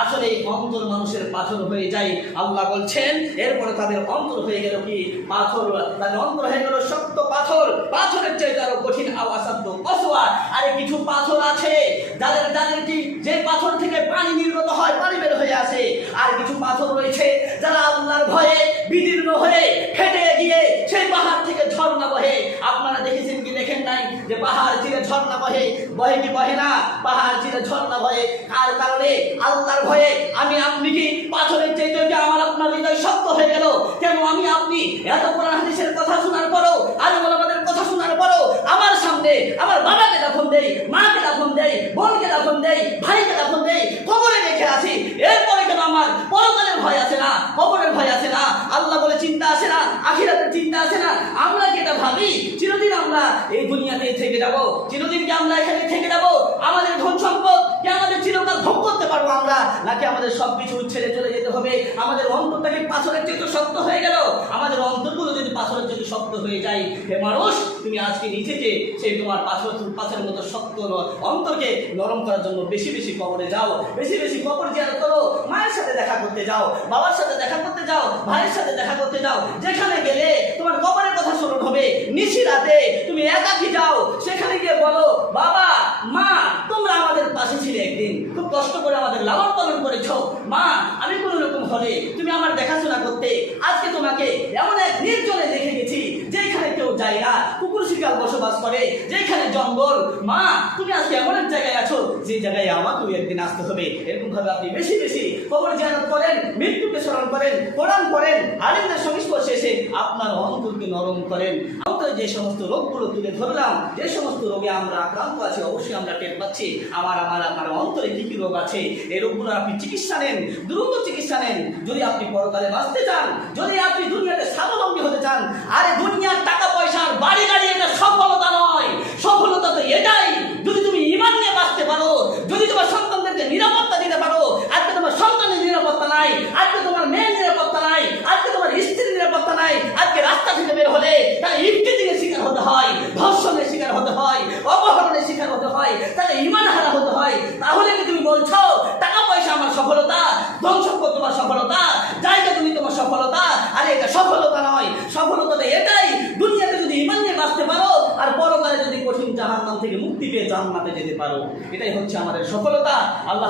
আসলে অন্তর মানুষের পাথর হয়ে যায়। আল্লাহ বলছেন এরপরে তাদের অন্তর হয়ে গেল কি পাথর, তাদের অন্তর হয়ে গেল শক্ত পাথর, পাথরের চাইতে আরো কঠিন আওয়াসাধ্য কসওয়া। আরে কিছু পাথর আছে যাদের যাদের কি যে পাথর থেকে পানি নির্গত হয়, পানি বের হয়ে আসে। আর কিছু পাথর রয়েছে যারা আল্লাহর ভয়ে বিদীর্ণ হয়ে ফেটে গিয়ে সেই পাহাড় থেকে ঝর্ণা বহে। আপনারা দেখেছেন কি দেখেন নাই যে পাহাড় চিরে ঝর্ণা বহে? বহে কি বহে না? পাহাড় চিরে ঝর্ণা বহে। আর কারণে আল্লাহর ভয়ে আমি আপনি কি পাথরের চাইতে আমার আপনার হৃদয় শক্ত হয়ে গেল কেন? আমি আপনি এত কোরআন হাদিসের কথা শোনার পরও, আলেম ওলামাদের কথা শোনার পরও আমার সামনে আমার বাবাকে দাফন দেই, মাকে দাফন দেই, বোনকে দাফন দেই, ভাইকে দাফন দেই, কবরে রেখে আসি। এরপরে কেন আমার পরকালের ভয় আছে না, কবরের ভয় আছে না, আল্লাহ বলে চিন্তা আসে না, আখিরাতের চিন্তা আসে না? আমরা কি এটা ভাবি চিরদিন আমরা এই দুনিয়াতে থেকে যাব? চিরদিন কি আমরা এখানে থেকে যাব? আমাদের ধন সম্পদ কি আমাদের চিরকাল ভোগ করতে পারবো আমরা, নাকি আমাদের সবকিছু ছেড়ে চলে যেতে হবে? আমাদের অন্তরটাকে পাথরের চেয়ে শক্ত হয়ে গেল। আমাদের অন্তরগুলো যদি পাথরের চেয়ে শক্ত হয়ে যায়, হে মানুষ, তুমি আজকে নিজেকে সেই তোমার পাথরের মতো শক্ত অন্তরকে নরম করার জন্য বেশি বেশি কবরে যাও, বেশি বেশি কবর জিয়ারত করো, মায়ের সাথে দেখা করতে যাও, বাবার সাথে দেখা করতে যাও, ভাইয়ের সাথে দেখা করতে যাও। যেখানে গেলে তোমার কবরের কথা স্মরণ হবে, নিশি রাতে তুমি একাকী যাও, সেখানে গিয়ে বলো, বাবা মা তোমরা আমাদের পাশে ছিলে, একদিন খুব কষ্ট করে আমাদের লালন পালন করেছো। মা আমি কোনো রকম হলে তুমি আমার দেখাশোনা করতে, আজকে তোমাকে এমন এক নির্জনে রেখে গেছি যেখানে কেউ যায় না, কুকুর শিকার বসবাস করে, যেখানে জঙ্গল। মা তুমি আজকে এমন এক জায়গায় আছো যে জায়গায় আমাকেও একদিন আসতে হবে। এরকম ভাবে আপনি বেশি বেশি কবর জিয়ারত করেন, মৃত্যুকে স্মরণ করেন, কোরআন পড়েন, আলেমদের সংস্পর্শে এসে আপনার অন্তরকে নরম করেন। অন্তরে যে সমস্ত রোগগুলো তুলে ধরলাম, যে সমস্ত রোগে আমরা আক্রান্ত আছি, অবশ্যই আমরা টের পাচ্ছি আমার অন্তরে কি কি রোগ আছে। এই রোগগুলো আপনি চিকিৎসা নেন, দ্রুত চিকিৎসা নেন। যদি আপনি পরকালে বাঁচতে চান, যদি আপনি দুনিয়াতে স্বাবলম্বী হতে চান, আরে দুনিয়ার টাকা পয়সার বাড়ি গাড়ি এটা সফলতা নয়, সফলতা তো এটাই যদি তুমি ঈমান নিয়ে বাঁচতে পারো, যদি তোমার সন্তানদেরকে নিরাপত্তা দিতে পারো। আজকে তোমার সন্তানের নিরাপত্তা নাই, আজকে তোমার মেয়ের নিরাপত্তা নাই, আজকে তোমার স্ত্রীর নিরাপত্তা নাই। আজকে রাস্তা থেকে বের হলে তাকে ইফতিজিংয়ের শিকার হতে হয়, ধর্ষণের শিকার হতে হয়, অপহরণের শিকার হতে হয়, তাকে ঈমান হারা হতে হয়। তাহলে কি তুমি বলছো টাকা পয়সা আমার সফলতা, ধন সম্পদ তোমার সফলতা, জায়গা তুমি তোমার সফলতা? আরে এটা সফলতা নয়, সফলতা এটাই দুনিয়াতে যদি ঈমান নিয়ে বাঁচতে পারো আর পরকালে যদি কঠিন জাহান্নাম থেকে মুক্তি পেয়ে জান্নাতে যেতে পারো, এটাই হচ্ছে আমাদের সফলতা। আল্লাহ